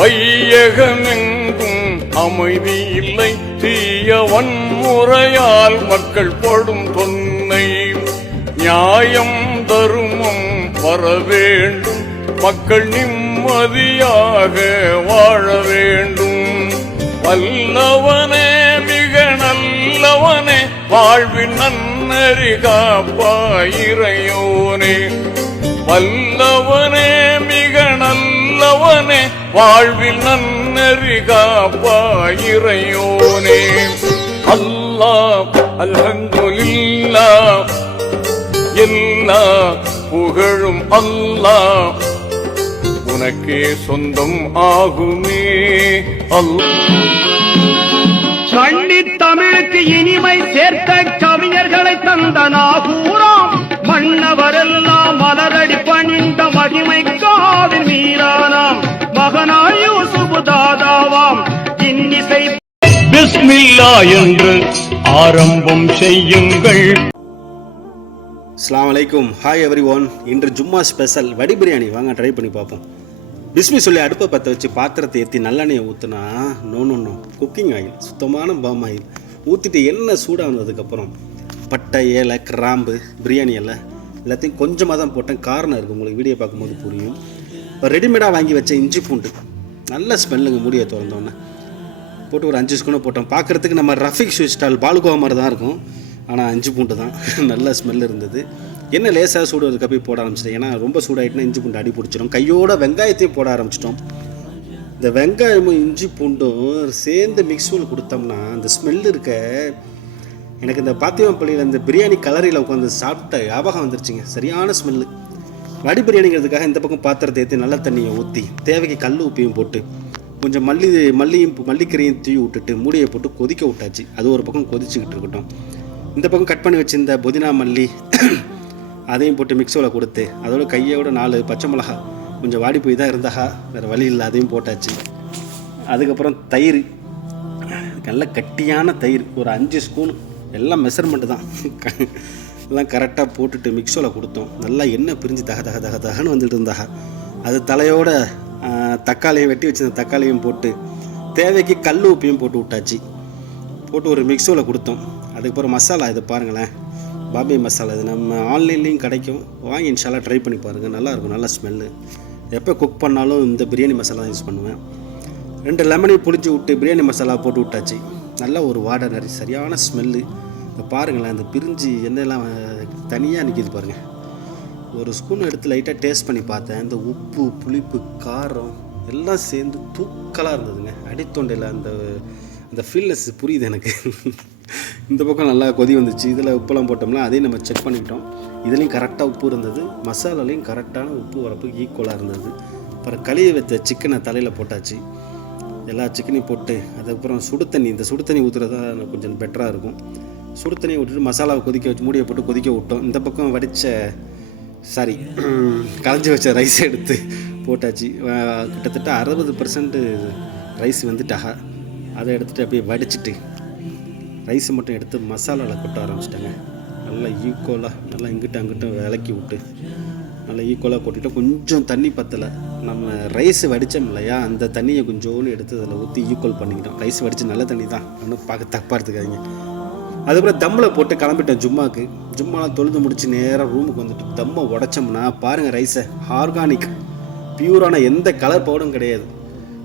வையகமெங்கும் அமைதி இல்லை, தீய வன்முறையால் மக்கள் படும் தொன்னை. நியாயம் தருமம் வர வேண்டும், மக்கள் நிம்மதியாக வாழ வேண்டும். வல்லவனே மிக நல்லவனே, வாழ்வின் நன்னறி காப்பாயிரையோனே. வல்லவனே மிக நல்லவனே, வாழ்வில் நன்னறி காப்பாயிரையோனே. அல்லாஹ் அல்ஹம்துலில்லாஹ், எல்லா புகழும் அல்லாஹ் உனக்கே சொந்தம் ஆகுமே. கண்ணித் தமிழுக்கு இனிமை சேர்த்த கவிஞர்களை தந்த நாகூராம், மன்னவரெல்லாம் மலரடி பணிந்த மகிமை காவின் மீரானாம், மகனாய் யூசுப் தாதாவாம் இன்னிசை. பிஸ்மில்லாஹ் என்று ஆரம்பம் செய்யுங்கள். அஸ்ஸலாமு அலைக்கும். Hi every one. இன்று ஜும்மா ஸ்பெஷல் வடி பிரியாணி. வாங்க ட்ரை பண்ணி பார்ப்போம். பிஸ்மி சொல்லி அடுப்பை பற்ற வச்சு பாத்திரத்தை ஏற்றி நல்லெண்ணெயை ஊற்றுனா நோ குக்கிங் ஆயில், சுத்தமான பாம் ஆயில் ஊற்றிட்டு எண்ணெய் சூடானதுக்கப்புறம் பட்டை, ஏலை, கிராம்பு, பிரியாணி இலை எல்லாத்தையும் கொஞ்சமாக தான் போட்டேன். காரணம் இருக்குது, உங்களுக்கு வீடியோ பார்க்கும்போது புரியும். இப்போ ரெடிமேடாக வாங்கி வச்ச இஞ்சி பூண்டு நல்ல ஸ்மெல்லுங்க. மூடியை திறந்தோன்னே போட்டு ஒரு 5 ஸ்பூனை போட்டோம். பார்க்குறதுக்கு நம்ம ரஃபிக் ஸ்வீட் ஸ்டால் பாலுகோவா மாதிரி தான் இருக்கும், ஆனால் இஞ்சி பூண்டு தான் நல்ல ஸ்மெல் இருந்தது. என்ன லேசாக சூடு அதுக்கு போய் போட ஆரம்பிச்சிட்டேன். ஏன்னா ரொம்ப சூடாகிட்டுனா இஞ்சி பூண்டு அடி பிடிச்சிடும். கையோட வெங்காயத்தையும் போட ஆரம்பிச்சிட்டோம். இந்த வெங்காயமும் இஞ்சி பூண்டும் சேர்ந்து மிக்ஸூல் கொடுத்தோம்னா அந்த ஸ்மெல் இருக்க எனக்கு இந்த பாத்தியம்பள்ளியில் இந்த பிரியாணி கலரியில் உட்காந்து சாப்பிட்ட ஞாபகம் வந்துருச்சுங்க. சரியான ஸ்மெல்லு. வடி பிரியாணிங்கிறதுக்காக இந்த பக்கம் பாத்திரத்தை ஏற்றி நல்ல தண்ணியை ஊற்றி தேவைக்கு கல் உப்பையும் போட்டு கொஞ்சம் மல்லிக்கரையும் தூவி விட்டுட்டு மூடியை போட்டு கொதிக்க விட்டாச்சு. அது ஒரு பக்கம் கொதிச்சுக்கிட்டு இருக்கட்டும். இந்த பக்கம் கட் பண்ணி வச்சுருந்த புதினா மல்லி அதையும் போட்டு மிக்ஸில் கொடுத்து அதோட கையோட 4 பச்சை மிளகா கொஞ்சம் வாடி போய் தான் இருந்தாகா, வேறு வழி இல்லை, அதையும் போட்டாச்சு. அதுக்கப்புறம் தயிர், நல்ல கட்டியான தயிர் ஒரு 5 ஸ்பூன், எல்லாம் மெஷர்மெண்ட்டு தான், எல்லாம் கரெக்டாக போட்டுட்டு மிக்ஸில் கொடுத்தோம். நல்லா எண்ணெய் பிரிஞ்சு தகன்னு வந்துட்டு இருந்தாகா. அது தலையோட தக்காளியை வெட்டி வச்சுருந்த தக்காளியும் போட்டு தேவைக்கு கல் உப்பையும் போட்டு விட்டாச்சு. போட்டு ஒரு மிக்ஸில் கொடுத்தோம். அதுக்கப்புறம் மசாலா இதை பாருங்களேன், பாம்பே மசாலா. இது நம்ம ஆன்லைன்லேயும் கிடைக்கும், வாங்கி இன்ஷால்லா ட்ரை பண்ணி பாருங்கள். நல்லாயிருக்கும், நல்ல ஸ்மெல்லு. எப்போ குக் பண்ணாலும் இந்த பிரியாணி மசாலா தான் யூஸ் பண்ணுவேன். 2 லெமனையும் புளிச்சு விட்டு பிரியாணி மசாலா போட்டு விட்டாச்சு. நல்ல ஒரு வாடை நிறைய சரியான ஸ்மெல்லு. இப்போ பாருங்களேன், அந்த பிரிஞ்சு எண்ணெயெல்லாம் தனியாக நிற்கிது பாருங்கள். ஒரு ஸ்பூன் எடுத்து லைட்டாக டேஸ்ட் பண்ணி பார்த்தேன். இந்த உப்பு, புளிப்பு, காரம் எல்லாம் சேர்ந்து தூக்கலாக இருந்ததுங்க. அடித்தொண்டையில் அந்த ஃபீல்னஸ் புரியுது எனக்கு. இந்த பக்கம் நல்லா கொதி வந்துச்சு. இதில் உப்பெல்லாம் போட்டோம்னா அதையும் நம்ம செக் பண்ணிக்கிட்டோம். இதுலேயும் கரெக்டாக உப்பு இருந்தது, மசாலாலையும் கரெக்டான உப்பு வரப்பு ஈக்குவலாக இருந்தது. அப்புறம் கழுவி வைத்த சிக்கனை தலையில் போட்டாச்சு. எல்லா சிக்கனையும் போட்டு அதுக்கப்புறம் சுடு தண்ணி, இந்த சுடு தண்ணி ஊற்றுறது தான் கொஞ்சம் பெட்டராக இருக்கும். சுடு தண்ணியை விட்டுட்டு மசாலாவை கொதிக்க வச்சு மூடியை போட்டு கொதிக்க விட்டோம். இந்த பக்கம் களைஞ்சி வச்ச ரைஸ் எடுத்து போட்டாச்சு. கிட்டத்தட்ட 60% ரைஸ் வந்துட்டாக. அதை எடுத்துகிட்டு அப்படியே வடிச்சிட்டு ரைஸை மட்டும் எடுத்து மசாலாவில் கொட்ட ஆரம்பிச்சிட்டாங்க. நல்லா ஈக்குவலாக நல்லா இங்கிட்ட அங்கிட்டும் விளக்கி விட்டு நல்லா ஈக்குவலாக கொட்டிட்டு கொஞ்சம் தண்ணி பத்தலை. நம்ம ரைஸ் வடித்தோம் இல்லையா, அந்த தண்ணியை கொஞ்சோன்னு எடுத்து அதில் ஊற்றி ஈக்குவல் பண்ணிக்கிட்டோம். ரைஸ் வடித்து நல்ல தண்ணி தான், ஒன்றும் பார்க்க தப்பாக எடுத்துக்காதீங்க. அதுக்கப்புறம் தம்மில் போட்டு கிளம்பிட்டேன் ஜும்மாவுக்கு. ஜும்மாலாம் தொழுது முடிச்சு நேராக ரூமுக்கு வந்துட்டு தம்மை உடச்சோம்னா பாருங்கள், ரைஸை ஆர்கானிக் பியூரான எந்த கலர் பவுடரும் கிடையாது.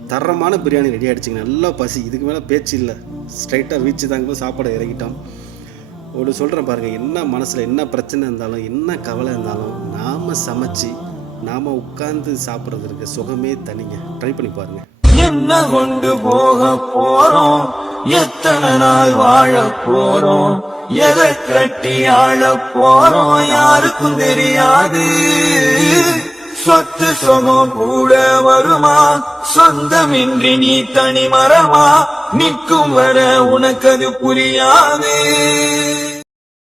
தரமான பிரியாணி ரெடி ஆகிடுச்சிங்க. நல்லா பசி, இதுக்கு மேலே பேச்சு இல்லை. ஸ்ட்ரைட்டாக வீச்சு தாங்க சாப்பாடை இறக்கிட்டோம். ஒரு சொல்கிறேன் பாருங்கள், என்ன மனசில் என்ன பிரச்சனை இருந்தாலும் என்ன கவலை இருந்தாலும் நாம் சமைச்சு நாம் உட்கார்ந்து சாப்பிட்றது இருக்க சுகமே தனிங்க. ட்ரை பண்ணி பாருங்கள். என்ன கொண்டு போக போறோம், எத்தனை நாள் வாழ போறோம், எதை கட்டி ஆள போறோம் யாருக்கும் தெரியாது. சொத்து சுகம் கூட வருமா, சொந்தமின்றி நீ தனி மரமா, நிற்கும் வர உனக்கு அது புரியாது.